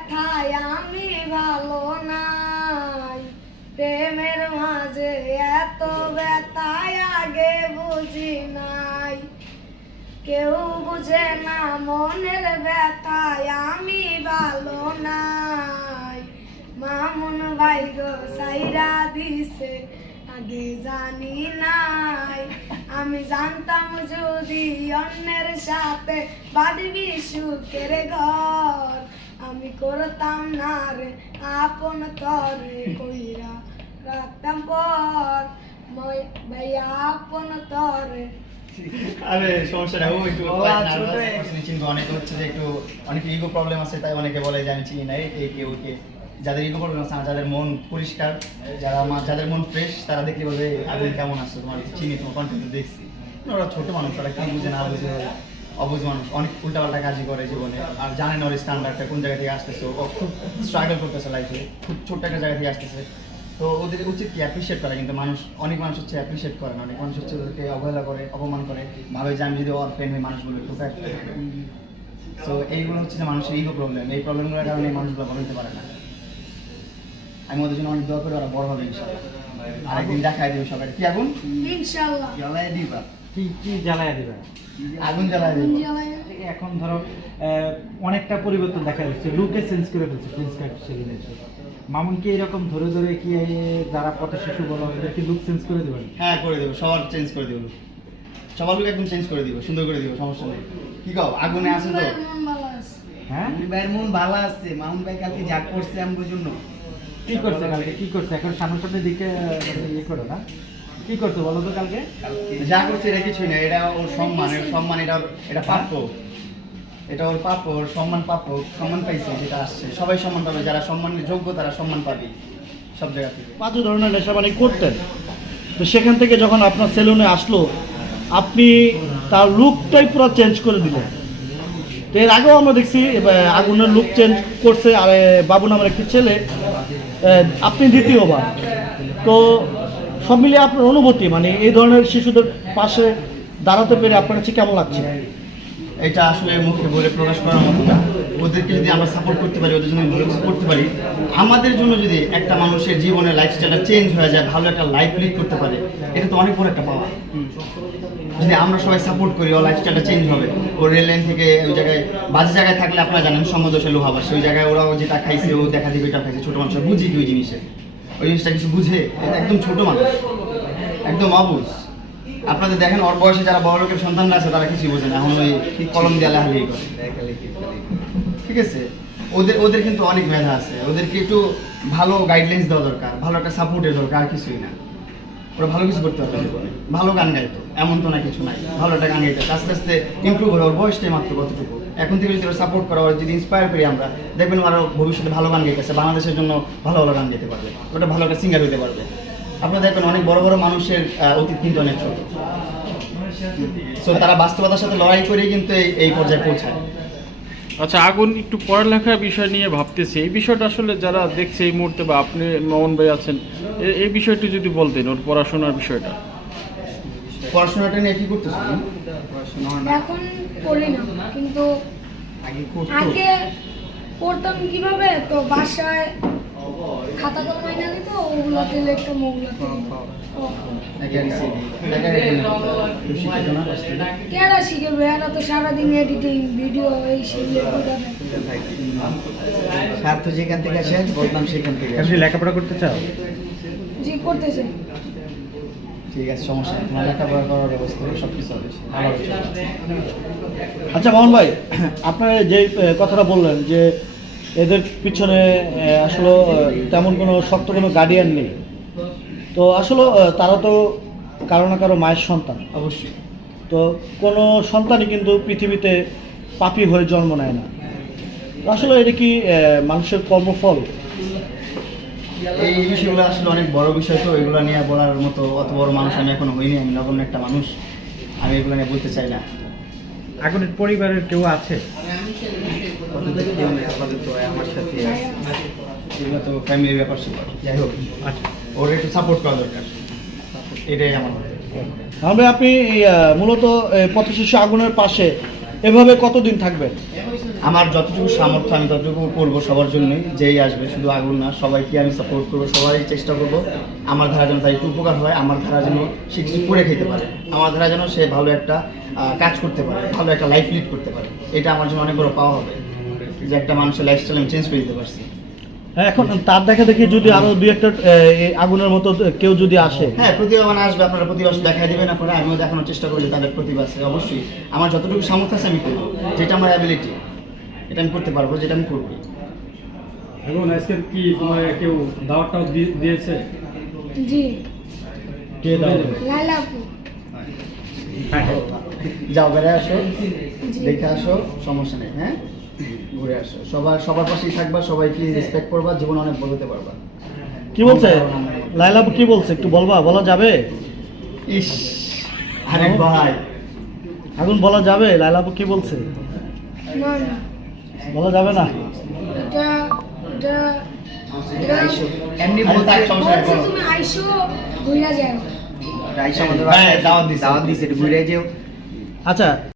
ব্যথায় আমি ভালো নাই। প্রেমের মাঝে এত ব্যথায় আগে বুঝি নাই। কেউ বুঝে না মনের ব্যথায় আমি ভালো নাই। মামুন ভাই গো, সাইরা দিছে, আগে জানি নাই। আমি জানতাম যদি অন্যের সাথে বাঁধবি সুখের ঘর। আমি করতাম না রে আপন তরে কইরা রাখতাম পর। মই ভাইয়া আপন তরে। আরে সমস্যা নাই ও একটু ও, like আচ্ছা, nervous, ওটাই। person চিনবে অনেকে হচ্ছে যে একটু অনেক ইগো প্রবলেম আছে তাই অনেকে বলে যে আমি চিনি না এই এই কেউ কে। যাদের ইগো প্রবলেম আছে যাদের মন পরিষ্কার যারা মা- যাদের মন ফ্রেশ তারা দেখলে বলবে আগে কেমন আসছো তোমার চিনি তোমার কন্টেন্ট দেখছি। ওরা ছোট মানুষ ওরা কি বুঝে না বুঝে। অবুঝ মানুষ অনেক উল্টাপাল্টা কাজই করে জীবনে। আর জানে না ওর স্ট্যান্ডার্ডটা কোন জায়গা থেকে আসতেছে। ও খুব স্ট্রাগল করতেছে লাইফে খুব ছোট্ট একটা জায়গা থেকে আসতেছে। তো ওদের উচিত কি অ্যাপ্রিসিয়েট করা? কিন্তু মানুষ অনেক মানুষ হচ্ছে অ্যাপ্রিসিয়েট করে না। অনেক মানুষ হচ্ছে ওদেরকে অবহেলা করে অপমান করে। ভাবে যে আমি যদি ওর ফ্রেন্ড হই মানুষগুলো একটু সো এইগুলো হচ্ছে যে মানুষের ইগো প্রবলেম এই প্রবলেমগুলোর কারণে এই মানুষগুলো বড় হতে পারে না। আমি ওদের জন্য অনেক দোয়া করে ওরা বড় হবে ইনশাল্লাহ আরেকদিন দেখাই দেবে সবাই কি আগুন? ইনশাল্লাহ জ্বালাই দিবা। কি কি জ্বালায় দিবে? আগুন জ্বালাই দিবা এখন ধরো অনেকটা পরিবর্তন দেখা যাচ্ছে। লুকে চেঞ্জ করে ফেলছে প্রিন্স কাট সেদিনে এসে মামুন কি এরকম ধরে ধরে কি যারা পথ শিশু বলো ওদের কি লুক চেঞ্জ করে দেবেন? হ্যাঁ করে দেবো। সবার চেঞ্জ করে দেবো। সবার লোক একদম চেঞ্জ করে দিব। সুন্দর করে দিব সমস্যা নেই। কি কও? আগুনে আছে তো? হ্যাঁ? ভাইয়ের মন ভালো আছে। মামুন ভাই কালকে যা করছে আমার জন্য। কি করছে কালকে? কি করছে? এখন সামনাসামনি দিকে মানে ইয়ে করো না? কি করছে বলো তো কালকে? যা করছে এটা কিছুই না এটা ওর সম্মান এর সম্মান এটা এটা প্রাপ্য। এটা ওর প্রাপ্য ওর সম্মান প্রাপ্য সম্মান পাইছে যেটা আসছে। সবাই সম্মান পাবে যারা সম্মানের যোগ্য তারা সম্মান পাবে সব জায়গা থেকে। পাঁচ ধরনের নেশাবানি করতেন তো সেখান থেকে যখন আপনার সেলুনে আসলো আপনি তার লুকটাই পুরো চেঞ্জ করে দিলেন। তো এর আগেও আমরা দেখছি এবার আগুনের লুক চেঞ্জ করছে আর বাবু নামের একটি ছেলে আপনি দ্বিতীয়বার। তো সব মিলিয়ে আপনার অনুভূতি মানে এই ধরনের শিশুদের পাশে দাঁড়াতে পেরে আপনার কাছে কেমন লাগছে? এটা আসলে মুখে বলে প্রকাশ করার মতো না। ওদেরকে যদি আমরা সাপোর্ট করতে পারি, ওদের জন্য ভালো করতে পারি, আমাদের জন্য যদি একটা মানুষের জীবনের লাইফস্টাইলটা চেঞ্জ হয়ে যায়, ভালো একটা লাইফ লিড করতে পারে, এটা তো অনেক বড় একটা পাওয়া। যদি আমরা সবাই সাপোর্ট করি ও লাইফস্টাইলটা চেঞ্জ হবে। ও রেল লাইন থেকে ওই জায়গায়, বাজে জায়গায় থাকলে আপনারা জানেন সমাজসে লোহাবাসী। ওই জায়গায় ওরাও যেটা খাইছে, ও দেখা দিবে এটা খাইছে, ছোটো মানুষ বুঝি কি ওই জিনিসে। ওই জিনিসটা কিছু বুঝে? একদম ছোট মানুষ। একদম অবুজ। আপনাদের দেখেন, ওর বয়সে যারা বড় লোকের সন্তানরা আছে, তারা কিছুই বোঝে না। এখন ওই কলম দিয়ে করে করে। ঠিক আছে? ওদের ওদের কিন্তু অনেক মেধা আছে। ওদেরকে একটু ভালো গাইডলাইন্স দেওয়া দরকার, ভালো একটা সাপোর্টের দরকার, আর কিছুই না। ওরা ভালো কিছু করতে পারবে। ভালো গান গাইতো, এমন তো না কিছু নাই। ভালো একটা গান গাইতে, আস্তে আস্তে ইমপ্রুভ হয় ওর বয়সটাই মাত্র কতটুকু। এখন থেকে যদি ওরা সাপোর্ট করা, ওরা যদি ইন্সপায়ার করি আমরা, দেখবেন আরও ভবিষ্যতে ভালো গান গাইতেছে, বাংলাদেশের জন্য ভালো ভালো গান গাইতে পারবে, ওটা ভালো একটা সিঙ্গার হতে পারবে। আপনারা দেখবেন অনেক বড় বড় মানুষের অতীত কিন্তু অনেক ছোট। সো তারা বাস্তবতার সাথে লড়াই করেই কিন্তু এই পর্যায়ে পৌঁছায়। আচ্ছা আগুন একটু পড়ালেখার বিষয় নিয়ে ভাবতেছি। এই বিষয়টা আসলে যারা দেখছে এই মুহূর্তে বা আপনি মোহন ভাই আছেন এ- এই বিষয়টি যদি বলতেন ওর পড়াশোনার বিষয়টা। পড়াশোনাটা নিয়ে কি করতেছেন? এখন পড়ি না কিন্তু আগে করতাম কীভাবে? তো বাসায় খাতা কলম আইনা দিত ওগুলোতে লিখতাম ওগুলোতে কেরা শিখবে এরা তো সারাদিন এডিটিং ভিডিও এই স্বার্থ যেখান থেকে বলতাম সেখান থেকে আপনি লেখাপড়া করতে চাও? জি করতেছে ঠিক আছে সমস্যা তোমার লেখাপড়া করার ব্যবস্থা সব কিছু হবে। আচ্ছা মোহন ভাই আপনার যে কথাটা বললেন যে এদের পিছনে আসলে তেমন কোনো শক্ত কোনো গার্ডিয়ান নেই। তো আসলে তারা তো কারও না কারও মায়ের সন্তান। অবশ্যই। তো কোনো সন্তানই কিন্তু পৃথিবীতে পাপী হয়ে জন্ম নেয় না। তো আসলে এটা কি মানুষের কর্মফল? এই বিষয়গুলো আসলে অনেক বড় বিষয় তো এগুলো নিয়ে বলার মতো অত বড় মানুষ আমি এখনও হইনি আমি নগণ্য একটা মানুষ। আমি এগুলো নিয়ে বলতে চাই না। আগুনের পরিবারের কেউ আছে? আপাতত কেউ নেই, আপাতত আমার সাথে এগুলো তো ফ্যামিলির ব্যাপার স্যাপার যাই হোক আচ্ছা ওর একটু সাপোর্ট করা দরকার। এটাই আমার আপনি মূলত পথশিশু আগুনের পাশে এভাবে কতদিন থাকবেন? আমার যতটুকু সামর্থ্য আমি ততটুকু করব সবার জন্যই। যেই আসবে শুধু আগুন না সবাইকে আমি সাপোর্ট করব সবাই চেষ্টা করব। আমার ধারা যেন তার একটু উপকার হয় আমার ধারা যেন সে কিছু করে খেতে পারে। আমার ধারা যেন সে ভালো একটা কাজ করতে পারে ভালো একটা লাইফ লিড করতে পারে। এটা আমার জন্য অনেক বড় পাওয়া হবে। যে একটা মানুষের লাইফস্টাইল আমি চেঞ্জ করে দিতে পারছি। হ্যাঁ, এখন তার দেখা দেখি যদি আরও দুই একটা আগুনের মতো কেউ যদি আসে। হ্যাঁ প্রতিভাবান আসবে আপনারা প্রতিভা দেখাই দেবেন আপনারা আমিও দেখানোর চেষ্টা করি যে তাদের প্রতিভা আছে। অবশ্যই আমার যতটুকু সামর্থ্য আছে আমি করব। যেটা আমার অ্যাবিলিটি এটা আমি করতে পারব যেটা আমি করব। এখন আজকে কি তোমার কেউ দাওয়াতটাও দিয়েছে? জি। কে দাও লাইলাপুর যাও বেড়ে আসো দেখে আসো সমস্যা নেই হ্যাঁ? ঘুরে আসো। সবার সবার পাশেই থাকবা সবাইকে রেসপেক্ট করবা জীবন অনেক পারবা। কি বলছে? লাইলা কি বলছে? একটু বলবা বলা যাবে? ইস আরে ভাই। আগুন বলা যাবে? লাইলা কি বলছে? বলা যাবে না? এমনি। তুমি আইসো ঘুরা হ্যাঁ, দাওয়াত দিছে। দাওয়াত দিছে একটু ঘুরে যেও। আচ্ছা।